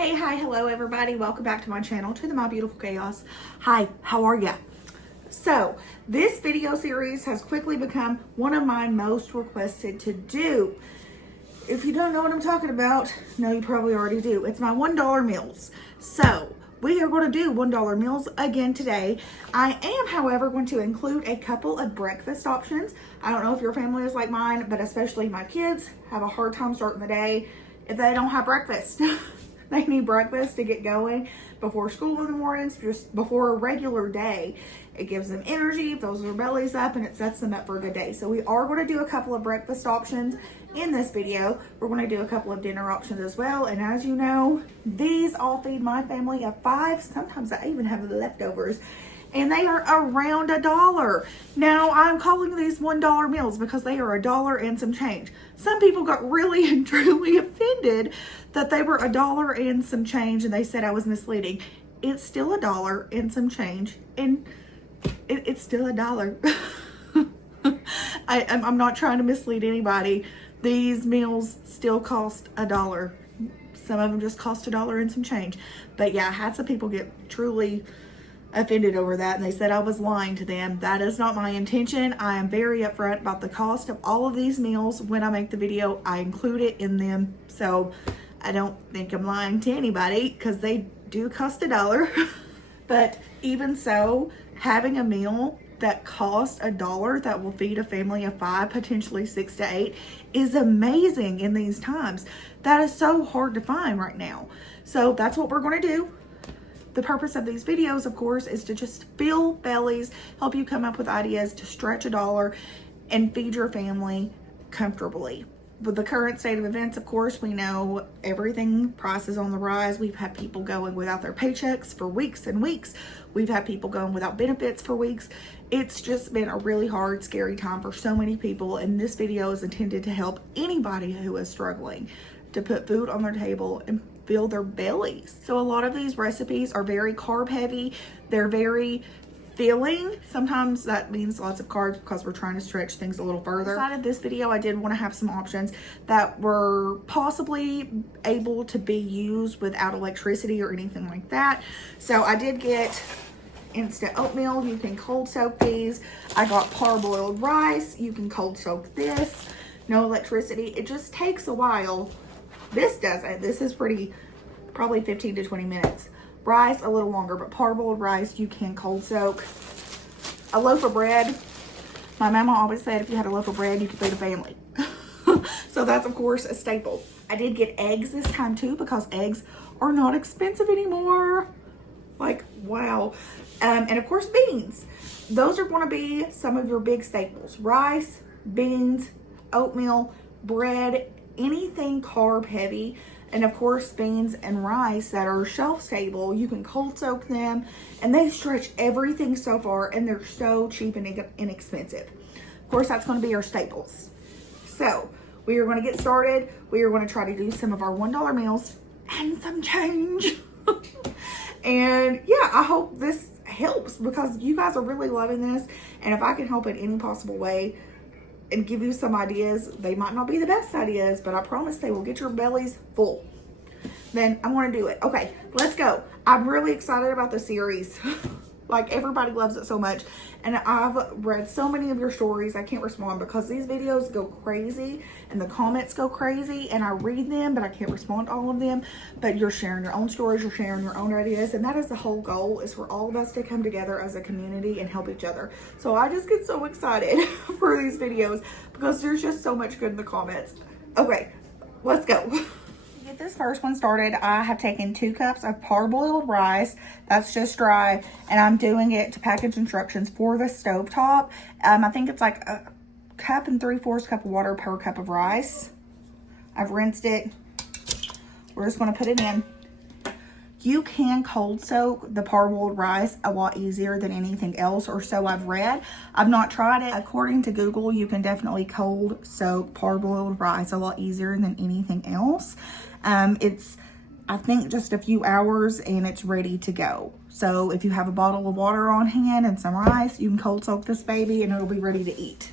Hey, hi, hello everybody. Welcome back to my channel, to the My Beautiful Chaos. Hi, how are ya? So, this video series has quickly become one of my most requested to do. If you don't know what I'm talking about, no, you probably already do. It's my $1 meals. So, we are going to do $1 meals again today. I am, however, going to include a couple of breakfast options. I don't know if your family is like mine, but especially my kids have a hard time starting the day if they don't have breakfast. They need breakfast to get going before school in the mornings, just before a regular day. It gives them energy, fills their bellies up, and it sets them up for a good day. So we are going to do a couple of breakfast options in this video. We're going to do a couple of dinner options as well. And as you know, these all feed my family of 5. Sometimes I even have leftovers. And they are around $1. Now, I'm calling these $1 meals because they are $1 and some change. Some people got really and truly offended that they were $1 and some change, and they said I was misleading. It's still $1 and some change, and it's still $1. I'm not trying to mislead anybody. These meals still cost $1. Some of them just cost $1 and some change. But yeah, I had some people get truly offended over that, and they said I was lying to them. That is not my intention. I am very upfront about the cost of all of these meals. When I make the video, I include it in them, so I don't think I'm lying to anybody because they do cost $1. But even so, having a meal that costs $1 that will feed a family of 5, potentially 6 to 8, is amazing in these times. That is so hard to find right now. So that's what we're going to do. The purpose of these videos, of course, is to just fill bellies, help you come up with ideas to stretch $1 and feed your family comfortably. With the current state of events, of course, we know everything, prices on the rise. We've had people going without their paychecks for weeks and weeks. We've had people going without benefits for weeks. It's just been a really hard, scary time for so many people, and this video is intended to help anybody who is struggling to put food on their table and fill their bellies. So a lot of these recipes are very carb heavy. They're very filling. Sometimes that means lots of carbs because we're trying to stretch things a little further. Inside of this video, I did want to have some options that were possibly able to be used without electricity or anything like that. So I did get instant oatmeal. You can cold soak these. I got parboiled rice. You can cold soak this. No electricity. It just takes a while. This doesn't. This is probably 15 to 20 minutes. Rice, a little longer, but parboiled rice, you can cold soak. A loaf of bread. My mama always said if you had a loaf of bread, you could feed a family. So that's, of course, a staple. I did get eggs this time, too, because eggs are not expensive anymore. Like, wow. And, of course, beans. Those are going to be some of your big staples. Rice, beans, oatmeal, bread, anything carb heavy, and of course beans and rice that are shelf stable. You can cold soak them, and they stretch everything so far, and they're so cheap and inexpensive. Of course, that's going to be our staples. So we are going to get started. We are going to try to do some of our $1 meals and some change. And yeah, I hope this helps because you guys are really loving this, and if I can help in any possible way and give you some ideas, they might not be the best ideas, but I promise they will get your bellies full. Then I'm going to do it. Okay, let's go. I'm really excited about the series. Like, everybody loves it so much. And I've read so many of your stories. I can't respond because these videos go crazy and the comments go crazy, and I read them, but I can't respond to all of them. But you're sharing your own stories, you're sharing your own ideas, and that is the whole goal, is for all of us to come together as a community and help each other. So I just get so excited for these videos because there's just so much good in the comments. Okay, let's go. Get this first one started, I have taken 2 cups of parboiled rice. That's just dry, and I'm doing it to package instructions for the stovetop. I think it's like a cup and 3/4 cup of water per cup of rice. I've rinsed it. We're just going to put it in. You can cold soak the parboiled rice a lot easier than anything else, or so I've read. I've not tried it. According to Google, you can definitely cold soak parboiled rice a lot easier than anything else. It's, I think, just a few hours and it's ready to go. So if you have a bottle of water on hand and some rice, you can cold soak this baby and it'll be ready to eat.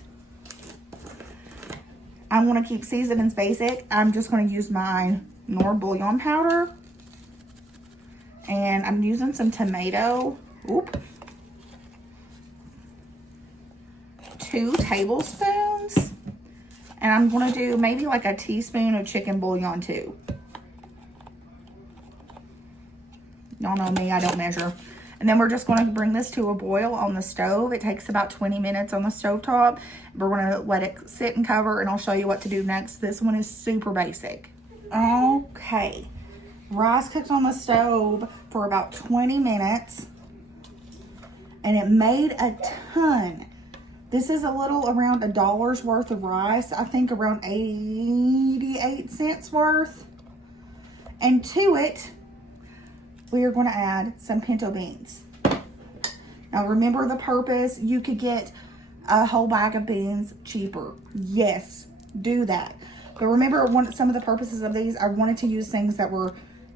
I want to keep seasonings basic. I'm just going to use my Nor bouillon powder. And I'm using some tomato. Oop. 2 tablespoons. And I'm going to do maybe like a teaspoon of chicken bouillon too. Y'all know me, I don't measure. And then we're just going to bring this to a boil on the stove. It takes about 20 minutes on the stovetop. We're going to let it sit and cover, and I'll show you what to do next. This one is super basic. Okay. Rice cooked on the stove for about 20 minutes. And it made a ton. This is a little around $1 worth of rice. I think around 88 cents worth. And to it, we are going to add some pinto beans. Now remember the purpose. You could get a whole bag of beans cheaper. Yes, do that. But remember, some of the purposes of these, I wanted to use things that were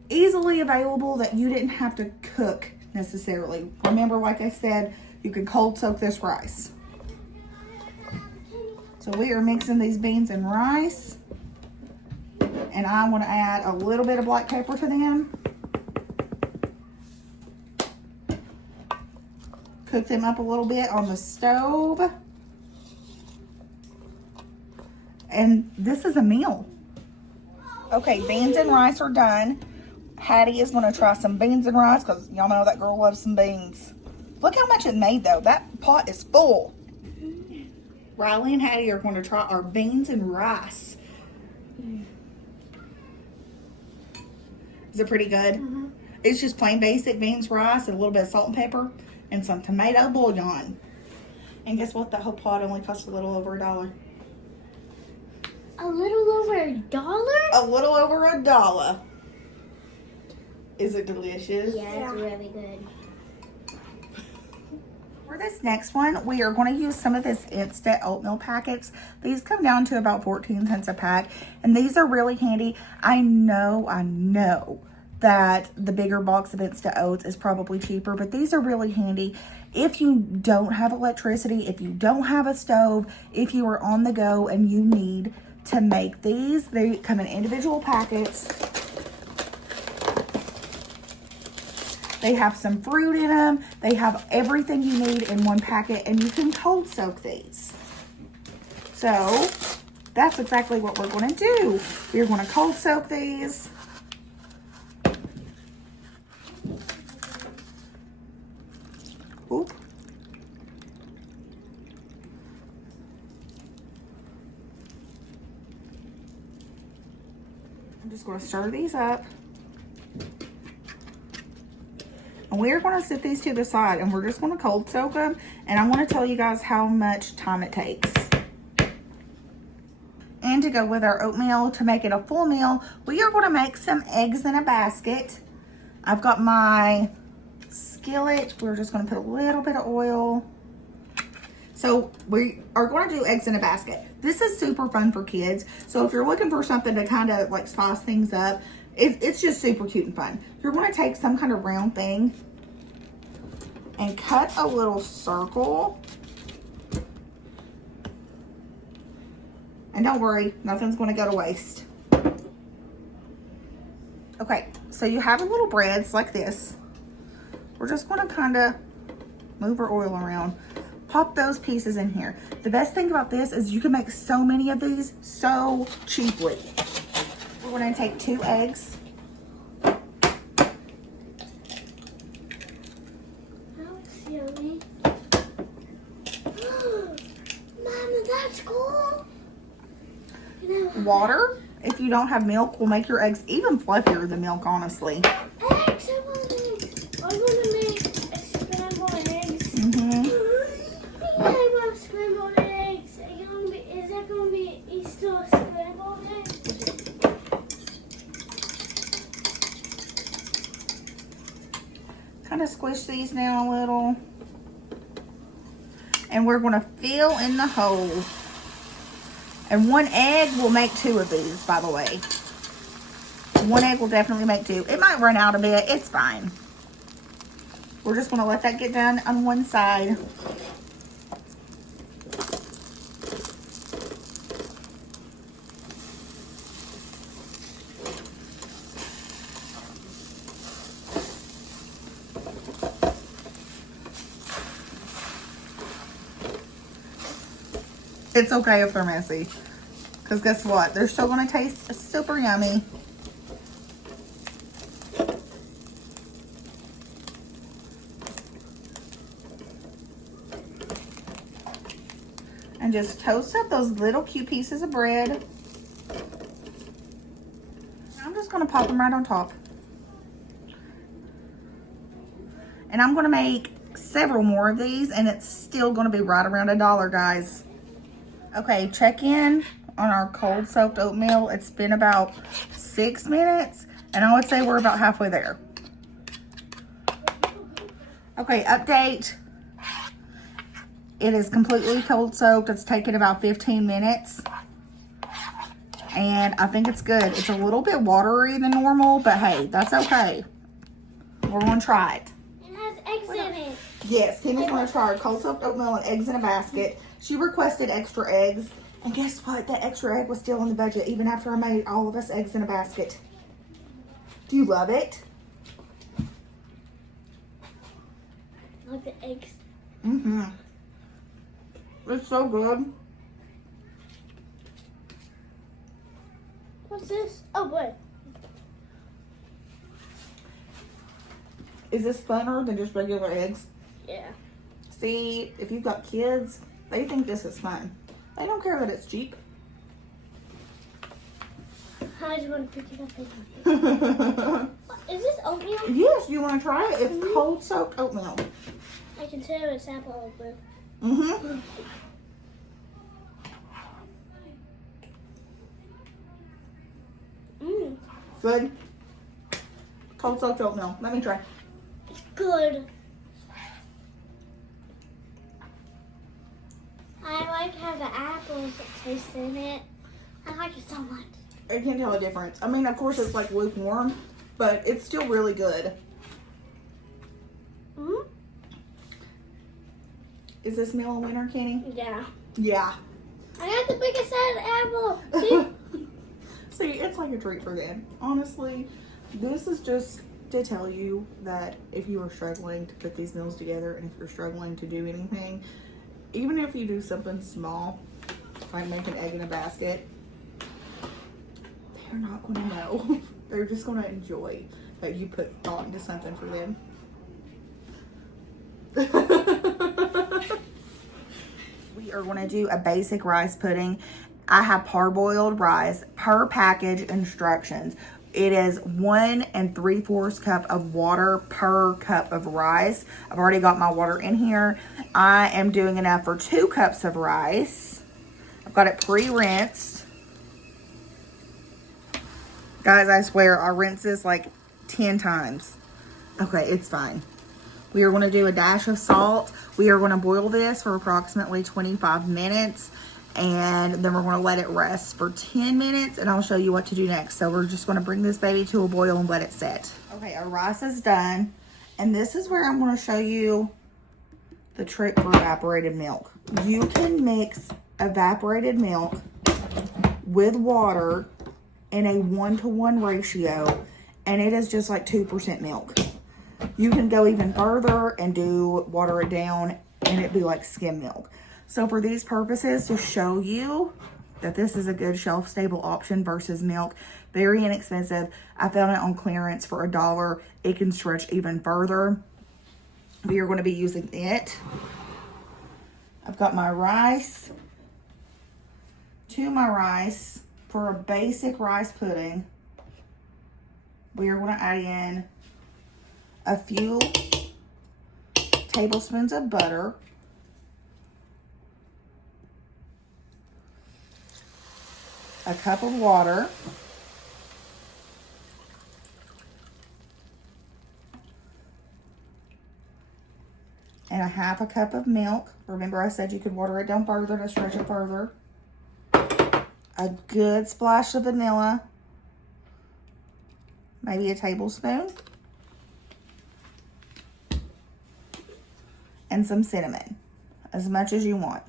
easily available that you didn't have to cook necessarily. Remember, like I said, you could cold soak this rice. So we are mixing these beans and rice. And I want to add a little bit of black pepper to them. Cook them up a little bit on the stove. And this is a meal. Okay, beans and rice are done. Hattie is going to try some beans and rice because y'all know that girl loves some beans. Look how much it made though. That pot is full. Riley and Hattie are going to try our beans and rice. Is it pretty good? Mm-hmm. It's just plain basic beans, rice, and a little bit of salt and pepper, and some tomato bouillon. And guess what? That whole pot only cost a little over $1. A little over $1? A little over $1. Is it delicious? Yeah, it's really good. For this next one, we are going to use some of this instant oatmeal packets. These come down to about 14 cents a pack, and these are really handy. I know that the bigger box of instant oats is probably cheaper, but these are really handy if you don't have electricity, if you don't have a stove, if you are on the go and you need to make these. They come in individual packets. They have some fruit in them. They have everything you need in one packet, and you can cold soak these. So that's exactly what we're going to do. We're going to cold soak these. Oop. I'm just going to stir these up. And we're going to set these to the side, and we're just going to cold soak them. And I want to tell you guys how much time it takes. And to go with our oatmeal, to make it a full meal, we are going to make some eggs in a basket. I've got my skillet. We're just going to put a little bit of oil. So we are going to do eggs in a basket. This is super fun for kids. So if you're looking for something to kind of like spice things up, it's just super cute and fun. You're going to take some kind of round thing and cut a little circle. And don't worry, nothing's going to go to waste. Okay, so you have a little breads like this. We're just going to kind of move our oil around. Pop those pieces in here. The best thing about this is you can make so many of these so cheaply. We're going to take 2 eggs. That looks yummy. Mama, that's cool. Water. If you don't have milk, will make your eggs even fluffier than milk, honestly. Eggs, I want eggs. I'm going to make scrambled eggs. I love scrambled eggs. Is that going to be still a scrambled egg? Kind of squish these down a little. And we're going to fill in the hole. And 1 egg will make 2 of these, by the way. 1 egg will definitely make 2. It might run out a bit. It's fine. We're just going to let that get done on one side. It's okay if they're messy. Because guess what? They're still going to taste super yummy. And just toast up those little cute pieces of bread. I'm just going to pop them right on top. And I'm going to make several more of these, and it's still going to be right around $1, guys. Okay, check in on our cold soaked oatmeal. It's been about 6 minutes, and I would say we're about halfway there. Okay, update. It is completely cold soaked. It's taken about 15 minutes. And I think it's good. It's a little bit watery than normal, but hey, that's okay. We're going to try it. It has eggs in it. Yes, Kimmy's going to try our cold soaked oatmeal and eggs in a basket. She requested extra eggs. And guess what? That extra egg was still in the budget, even after I made all of us eggs in a basket. Do you love it? I like the eggs. Mm-hmm. It's so good. What's this? Oh, what? Is this funner than just regular eggs? Yeah. See, if you've got kids, they think this is fun. They don't care that it's cheap. I just want to pick it up. Is this oatmeal? Yes, you want to try it? It's cold soaked oatmeal. I can tell it's apple oatmeal. Mm-hmm. Mmm. Good. Cold soaked oatmeal. Let me try. It's good. I like how the apples taste in it. I like it so much. I can't tell a difference. I mean, of course, it's like lukewarm, but it's still really good. Mm-hmm. Is this meal a winner, Kenny? Yeah. Yeah. I got the biggest sized apple. See? See, it's like a treat for them. Honestly, this is just to tell you that if you are struggling to put these meals together and if you're struggling to do anything, even if you do something small, like make an egg in a basket, they're not going to know. They're just going to enjoy that you put thought into something for them. We are going to do a basic rice pudding. I have parboiled rice per package instructions. It is 1 3/4 cup of water per cup of rice. I've already got my water in here. I am doing enough for 2 cups of rice. I've got it pre-rinsed. Guys, I swear I rinse this like 10 times. Okay, it's fine. We are going to do a dash of salt. We are going to boil this for approximately 25 minutes. And then we're going to let it rest for 10 minutes. And I'll show you what to do next. So we're just going to bring this baby to a boil and let it set. Okay, our rice is done. And this is where I'm going to show you the trick for evaporated milk. You can mix evaporated milk with water in a 1-to-1 ratio. And it is just like 2% milk. You can go even further and water it down and it'd be like skim milk. So for these purposes, to show you that this is a good shelf-stable option versus milk, very inexpensive. I found it on clearance for $1. It can stretch even further. We are going to be using it. I've got my rice. To my rice, for a basic rice pudding, we are going to add in a few tablespoons of butter, a cup of water, and a 1/2 cup of milk. Remember I said you could water it down further to stretch it further. A good splash of vanilla, maybe a tablespoon. And some cinnamon, as much as you want.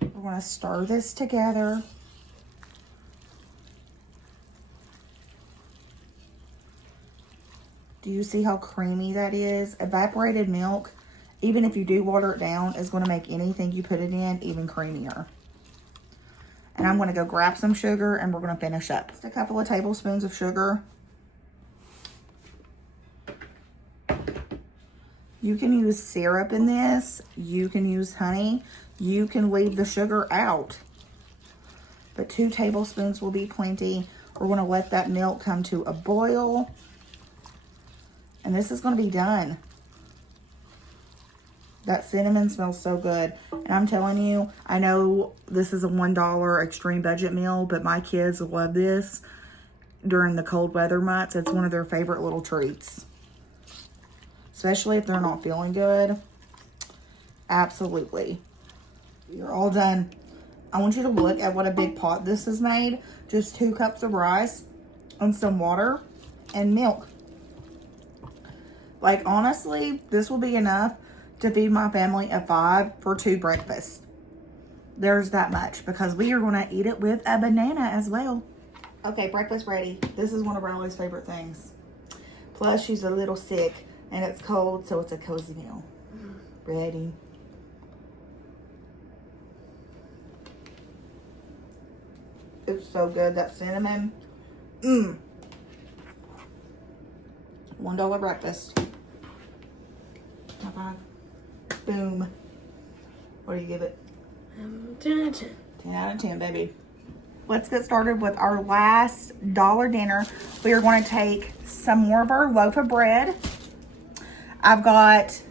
We're going to stir this together. Do you see how creamy that is? Evaporated milk, even if you do water it down, is going to make anything you put it in even creamier. And I'm going to go grab some sugar and we're going to finish up. Just a couple of tablespoons of sugar. You can use syrup in this. You can use honey. You can leave the sugar out. But 2 tablespoons will be plenty. We're going to let that milk come to a boil. And this is going to be done. That cinnamon smells so good. And I'm telling you, I know this is a $1 extreme budget meal, but my kids love this during the cold weather months. It's one of their favorite little treats. Especially if they're not feeling good. Absolutely. You're all done. I want you to look at what a big pot this is made. Just 2 cups of rice and some water and milk. Like, honestly, this will be enough to feed my family of 5 for 2 breakfasts. There's that much, because we are going to eat it with a banana as well. Okay, breakfast ready. This is one of Riley's favorite things. Plus, she's a little sick, and it's cold, so it's a cozy meal. Ready. It's so good, that cinnamon. $1 breakfast. High five. Boom. What do you give it? 10 out of 10. 10 out of 10, baby. Let's get started with our last dollar dinner. We are going to take some more of our loaf of bread. I've got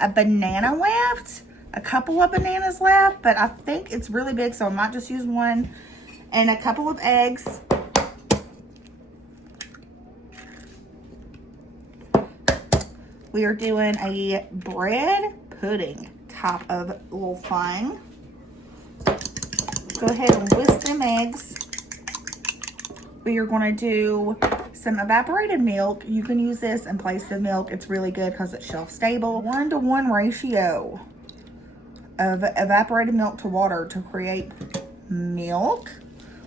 a banana left, a couple of bananas left, but I think it's really big, so I might just use one, and a couple of eggs. We are doing a bread pudding type of little thing. Go ahead and whisk them eggs. We are going to do some evaporated milk. You can use this in place of milk. It's really good because it's shelf stable. 1-to-1 ratio of evaporated milk to water to create milk,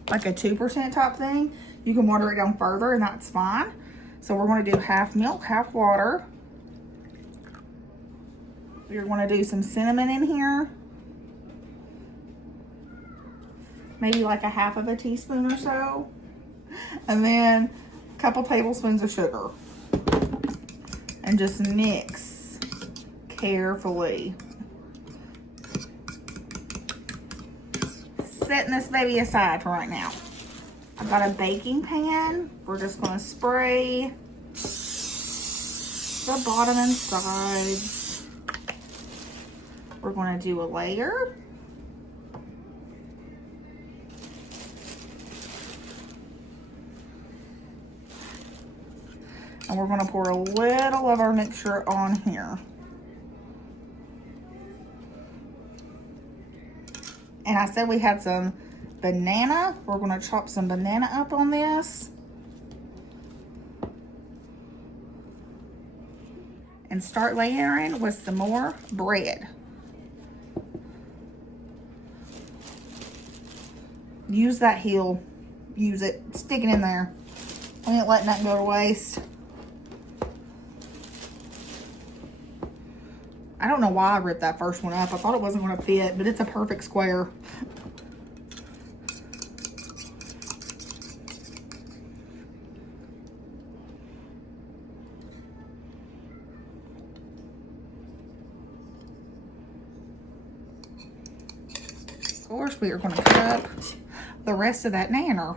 like a 2% type thing. You can water it down further and that's fine. So we're going to do half milk, half water. We're going to do some cinnamon in here. Maybe like a half of a teaspoon or so. And then a couple tablespoons of sugar. And just mix carefully. Setting this baby aside for right now. I've got a baking pan. We're just going to spray the bottom and sides. We're going to do a layer. And we're going to pour a little of our mixture on here. And I said we had some banana. We're going to chop some banana up on this. And start layering with some more bread. Use that heel. Use it. Stick it in there. We ain't letting that go to waste. I don't know why I ripped that first one up. I thought it wasn't going to fit, but it's a perfect square. Of course, we are going to cut up the rest of that nanner.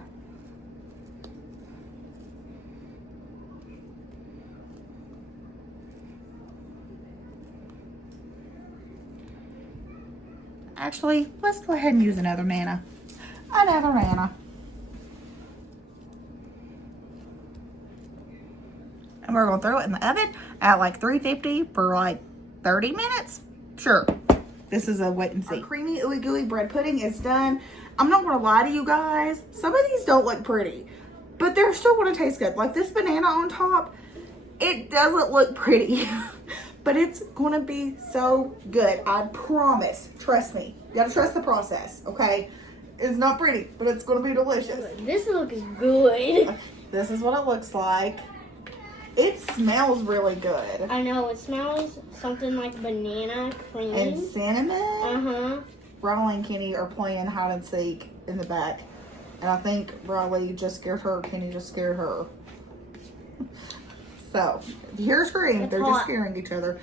Actually, let's go ahead and use another nana. Another nana. And we're going to throw it in the oven at like 350 for like 30 minutes. Sure. This is a wait and see. Our creamy ooey gooey bread pudding is done. I'm not going to lie to you guys. Some of these don't look pretty, but they're still going to taste good. Like this banana on top, it doesn't look pretty, but it's going to be so good. I promise. Trust me. You got to trust the process, okay? It's not pretty, but it's going to be delicious. This looks good. This is what it looks like. It smells really good. I know, it smells something like banana cream. And cinnamon. Uh-huh. Ronald and Kenny are playing hide and seek in the back. And I think Riley just scared her. Kenny just scared her. So, if you hear a scream, they're just scaring each other.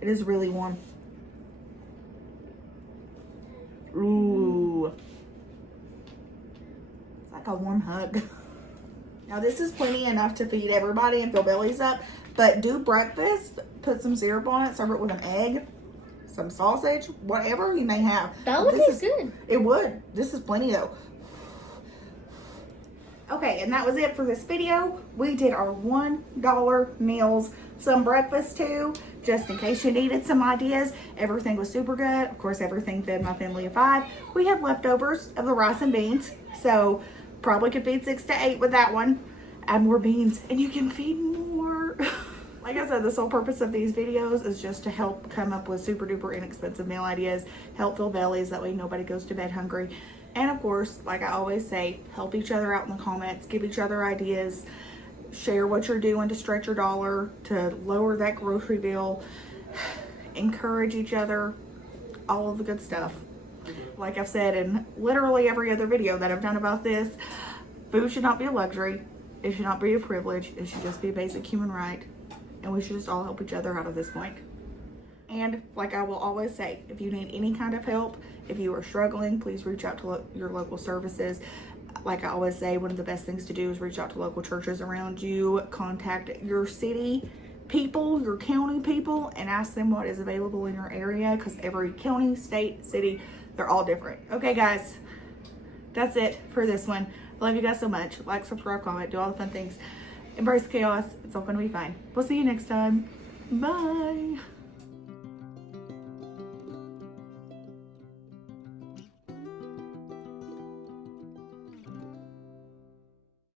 It is really warm. Ooh. It's like a warm hug. Now, this is plenty enough to feed everybody and fill bellies up. But do breakfast, put some syrup on it, serve it with an egg, some sausage, whatever you may have. That would taste good. It would. This is plenty though. Okay, and that was it for this video. We did our $1 meals, some breakfast too, just in case you needed some ideas. Everything was super good. Of course, everything fed my family of 5. We have leftovers of the rice and beans, so probably could feed 6 to 8 with that one. Add more beans and you can feed more. Like I said, the sole purpose of these videos is just to help come up with super duper inexpensive meal ideas, help fill bellies, that way nobody goes to bed hungry. And of course, like I always say, help each other out in the comments, give each other ideas, share what you're doing to stretch your dollar, to lower that grocery bill, encourage each other, all of the good stuff. Like I've said in literally every other video that I've done about this, food should not be a luxury, it should not be a privilege, it should just be a basic human right, and we should just all help each other out at this point. And like I will always say, if you need any kind of help, if you are struggling, please reach out to your local services. Like I always say, one of the best things to do is reach out to local churches around you, contact your city people, your county people, and ask them what is available in your area, because every county, state, city, they're all different. Okay guys, that's it for this one. Love you guys so much. Like, subscribe, comment, do all the fun things. Embrace chaos. It's all gonna be fine. We'll see you next time. Bye.